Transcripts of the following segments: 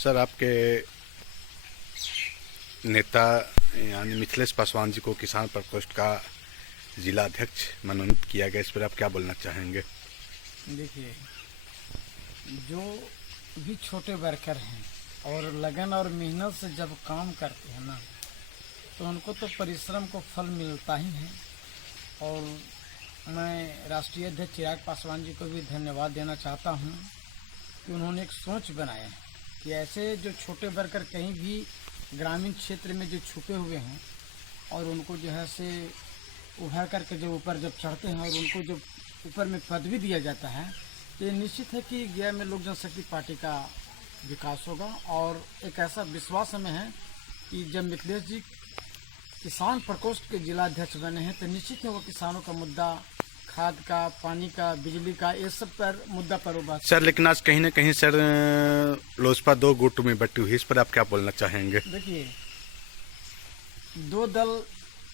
Sir, आपके नेता यानी मिथिलेश पासवान जी को किसान प्रकोष्ठ का जिला अध्यक्ष मनोनीत किया गया, इस पर आप क्या बोलना चाहेंगे? देखिए, जो भी छोटे वर्कर हैं और लगन और मेहनत से जब काम करते हैं ना, तो उनको तो परिश्रम को फल मिलता ही है। और मैं राष्ट्रीय अध्यक्ष चिराग पासवान जी को भी धन्यवाद देना चाहता हूं कि उन्होंने एक सोच बनाया है कि ऐसे जो छोटे वर्कर कहीं भी ग्रामीण क्षेत्र में जो छुपे हुए हैं और उनको जो है से उभर करके जो ऊपर जब चढ़ते हैं और उनको जब ऊपर में पद भी दिया जाता है, तो ये निश्चित है कि गया में लोक जनशक्ति पार्टी का विकास होगा। और एक ऐसा विश्वास हमें है कि जब मिथिलेश जी किसान प्रकोष्ठ के जिला अध्यक्ष बने हैं तो निश्चित है वो किसानों का मुद्दा, खाद का, पानी का, बिजली का, ये सब पर मुद्दा पर उभा। सर, लेकिन आज कहीं न कहीं सर लोजपा दो गुट में बटी हुई, इस पर आप क्या बोलना चाहेंगे? देखिए, दो दल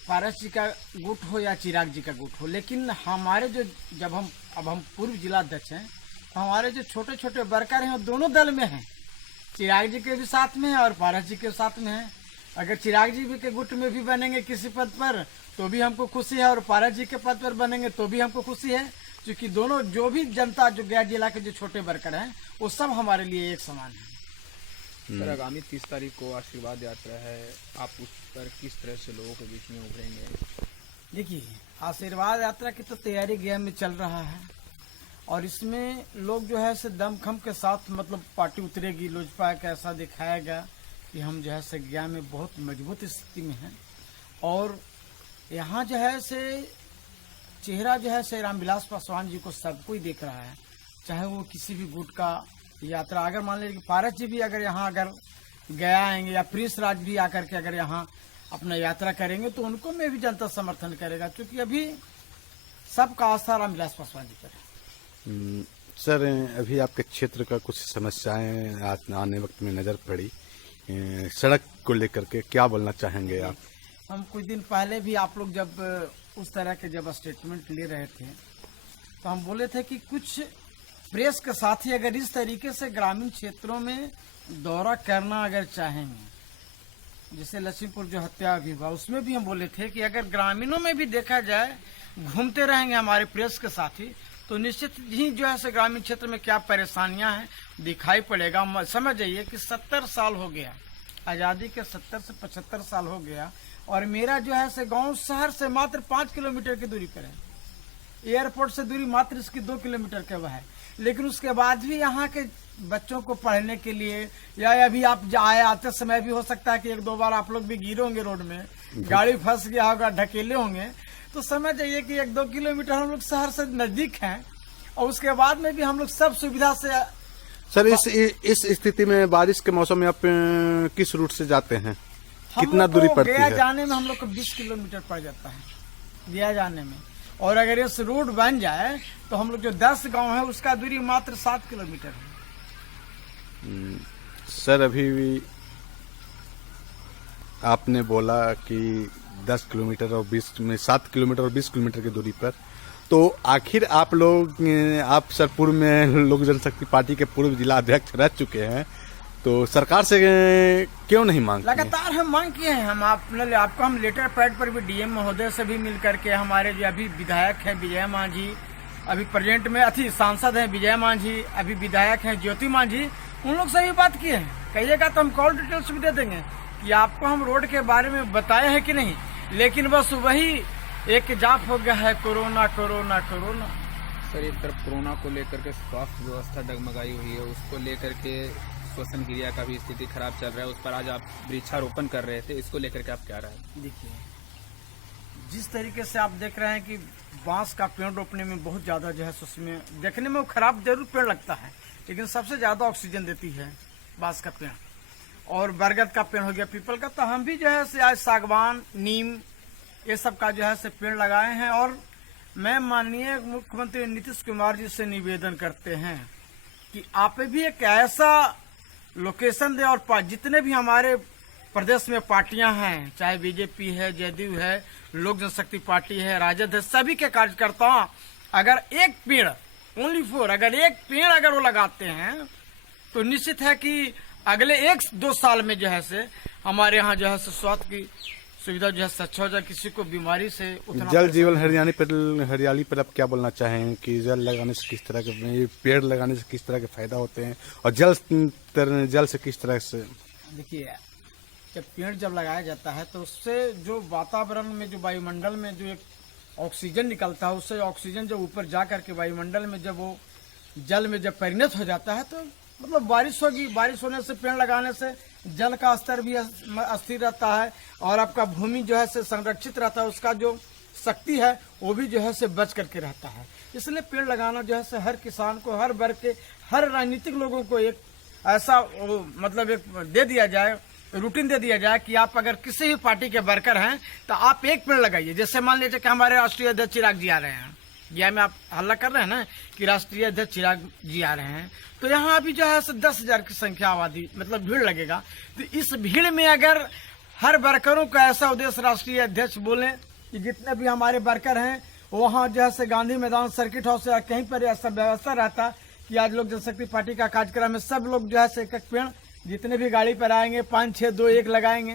पारस जी का गुट हो या चिराग जी का गुट हो, लेकिन हमारे जो जब हम पूर्व जिला अध्यक्ष हैं तो हमारे जो छोटे छोटे वर्कर हैं वो दोनों दल में हैं। चिराग जी के भी साथ में है और पारस जी के साथ में है। अगर चिराग जी भी के गुट में भी बनेंगे किसी पद पर तो भी हमको खुशी है, और पारस जी के पद पर बनेंगे तो भी हमको खुशी है, क्योंकि दोनों जो भी जनता जो गया जिला के जो छोटे वर्कर हैं वो सब हमारे लिए एक समान है। सर, आगामी 30 तारीख को आशीर्वाद यात्रा है, आप उस पर किस तरह से लोगों के बीच में उभरेंगे? देखिए, आशीर्वाद यात्रा की तो तैयारी गया में चल रहा है और इसमें लोग जो है से दमखम के साथ मतलब पार्टी उतरेगी। लोजपा का ऐसा दिखाएगा कि हम जो है से गया में बहुत मजबूत स्थिति में हैं और यहाँ जो है से चेहरा जो है से रामविलास पासवान जी को सब कोई देख रहा है, चाहे वो किसी भी गुट का यात्रा। अगर मान लीजिए कि पारस जी भी अगर यहाँ अगर गया आएंगे या प्रिंस राज भी आकर के अगर यहाँ अपना यात्रा करेंगे तो उनको में भी जनता समर्थन करेगा, क्योंकि अभी सबका आस्था रामविलास पासवान जी पर है। सर, अभी आपके क्षेत्र का कुछ समस्याएं आने वक्त में नजर पड़ी, सड़क को लेकर के क्या बोलना चाहेंगे आप? हम कुछ दिन पहले भी आप लोग जब उस तरह के जब स्टेटमेंट ले रहे थे तो हम बोले थे कि कुछ प्रेस के साथ ही अगर इस तरीके से ग्रामीण क्षेत्रों में दौरा करना अगर चाहेंगे, जैसे लक्ष्मीपुर जो हत्या अभी हुआ उसमें भी हम बोले थे कि अगर ग्रामीणों में भी देखा जाए घूमते रहेंगे हमारे प्रेस के साथ ही, तो निश्चित ही जो है ग्रामीण क्षेत्र में क्या परेशानियां हैं दिखाई पड़ेगा। समझ जाइए कि 70 साल हो गया, आज़ादी के 70 से 75 साल हो गया और मेरा जो है गांव शहर से मात्र 5 किलोमीटर की दूरी पर है। एयरपोर्ट से दूरी मात्र इसकी 2 किलोमीटर के वह है, लेकिन उसके बाद भी यहाँ के बच्चों को पढ़ने के लिए या अभी आप आते समय भी हो सकता है कि 1-2 बार आप लोग भी गिरे होंगे, रोड में गाड़ी फंस गया होगा, ढकेले होंगे, तो समझ जाइए कि 1-2 किलोमीटर हम लोग शहर से नजदीक हैं और उसके बाद में भी हम लोग सब सुविधा से। सर, इस स्थिति में बारिश के मौसम में आप किस रूट से जाते हैं? कितना दूरी पड़ती है? गया जाने में हम लोग को 20 किलोमीटर पड़ जाता है गया जाने में, और अगर इस रोड बन जाए तो हम लोग जो 10 गांव है उसका दूरी मात्र 7 किलोमीटर है। सर, अभी भी आपने बोला कि 10 किलोमीटर और 20 में 7 किलोमीटर और 20 किलोमीटर की दूरी पर, तो आखिर आप सर पूर्व में लोक जनशक्ति पार्टी के पूर्व जिला अध्यक्ष रह चुके हैं, तो सरकार से क्यों नहीं मांग? लगातार हम मांग किए हैं। हम आपको हम लेटर पैड पर भी डीएम महोदय से भी मिल करके, हमारे जो अभी विधायक हैं विजय मांझी, अभी प्रेजेंट में सांसद हैं विजय मांझी, अभी विधायक हैं ज्योति मांझी, उन लोग से भी बात किए हैं। कहिएगा तो हम कॉल डिटेल्स भी दे देंगे कि आपको हम रोड के बारे में बताए हैं कि नहीं, लेकिन बस वही एक जाप हो गया है, कोरोना कोरोना कोरोना। सर, एक तरफ कोरोना को लेकर के स्वास्थ्य व्यवस्था डगमगाई हुई है, उसको लेकर के श्वसन क्रिया का भी स्थिति खराब चल रहा है, उस पर आज आप वृक्षारोपण कर रहे थे, इसको लेकर के आप क्या राय? देखिए, जिस तरीके से आप देख रहे हैं कि बांस का पेड़ रोपने में बहुत ज्यादा जो है उसमें देखने में वो खराब जरूर पेड़ लगता है, लेकिन सबसे ज्यादा ऑक्सीजन देती है बांस का पेड़, और बरगद का पेड़ हो गया, पीपल का। तो हम भी जो है आज सागवान, नीम, ये सब का जो है पेड़ लगाए हैं। और मैं माननीय मुख्यमंत्री नीतीश कुमार जी से निवेदन करते हैं कि आप भी एक ऐसा लोकेशन दे, और जितने भी हमारे प्रदेश में पार्टियां हैं, चाहे बीजेपी है, जदयू है, लोक जनशक्ति पार्टी है, राजद है, सभी के कार्यकर्ता अगर एक पेड़, ओनली 4, अगर एक पेड़ अगर वो लगाते हैं तो निश्चित है कि अगले 1-2 साल में जो है से हमारे यहाँ जो है से स्वास्थ्य की सुविधा जो है से अच्छा हो जाए, किसी को बीमारी से उतना जल जीवन हरियाली पर आप क्या बोलना चाहें कि जल लगाने से किस तरह के, पेड़ लगाने से किस तरह के फायदा होते हैं और जल से किस तरह से? देखिए, जब पेड़ जब लगाया जाता है तो उससे जो वातावरण में जो वायुमंडल में जो एक ऑक्सीजन निकलता है, उससे ऑक्सीजन जब ऊपर जा करके वायुमंडल में जब वो जल में जब परिणत हो जाता है तो मतलब बारिश होगी। बारिश होने से, पेड़ लगाने से जल का स्तर भी स्थिर रहता है और आपका भूमि जो है से संरक्षित रहता है, उसका जो शक्ति है वो भी जो है से बच करके रहता है। इसलिए पेड़ लगाना जो है से हर किसान को, हर वर्ग के, हर राजनीतिक लोगों को एक ऐसा मतलब एक दे दिया जाए, रूटीन दे दिया जाए कि आप अगर किसी भी पार्टी के वर्कर हैं तो आप एक पेड़ लगाइए। जैसे मान लीजिए कि हमारे राष्ट्रीय अध्यक्ष चिराग जी आ रहे हैं, गया में आप हल्ला कर रहे हैं ना कि राष्ट्रीय अध्यक्ष चिराग जी आ रहे हैं, तो यहाँ अभी जो है 10,000 की संख्या आबादी मतलब भीड़ लगेगा। तो इस भीड़ में अगर हर वर्करों का ऐसा उद्देश्य राष्ट्रीय अध्यक्ष बोले कि जितने भी हमारे वर्कर हैं वहाँ जो है गांधी मैदान, सर्किट हाउस या कहीं पर ऐसा व्यवस्था रहता कि आज लोक जनशक्ति पार्टी का कार्यक्रम में सब लोग जो है एक एक पेड़, जितने भी गाड़ी पर आएंगे 5, 6, 2, 1 लगाएंगे,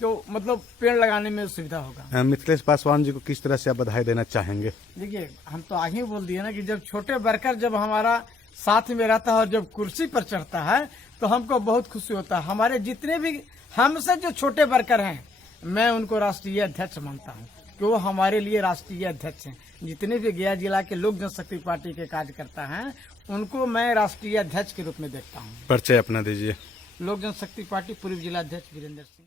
तो मतलब पेड़ लगाने में सुविधा होगा। मिथिलेश पासवान जी को किस तरह से आप बधाई देना चाहेंगे? देखिए, हम तो आगे बोल दिए ना कि जब छोटे वर्कर जब हमारा साथ में रहता है और जब कुर्सी पर चढ़ता है तो हमको बहुत खुशी होता है। हमारे जितने भी हमसे जो छोटे वर्कर हैं, मैं उनको राष्ट्रीय अध्यक्ष मानता हूँ कि वो हमारे लिए राष्ट्रीय अध्यक्ष हैं। जितने भी गया जिला के लोक जनशक्ति पार्टी के कार्यकर्ता हैं उनको मैं राष्ट्रीय अध्यक्ष के रूप में देखता हूँ। परिचय अपना दीजिए। लोक जनशक्ति पार्टी पूर्व जिला अध्यक्ष वीरेंद्र सिंह।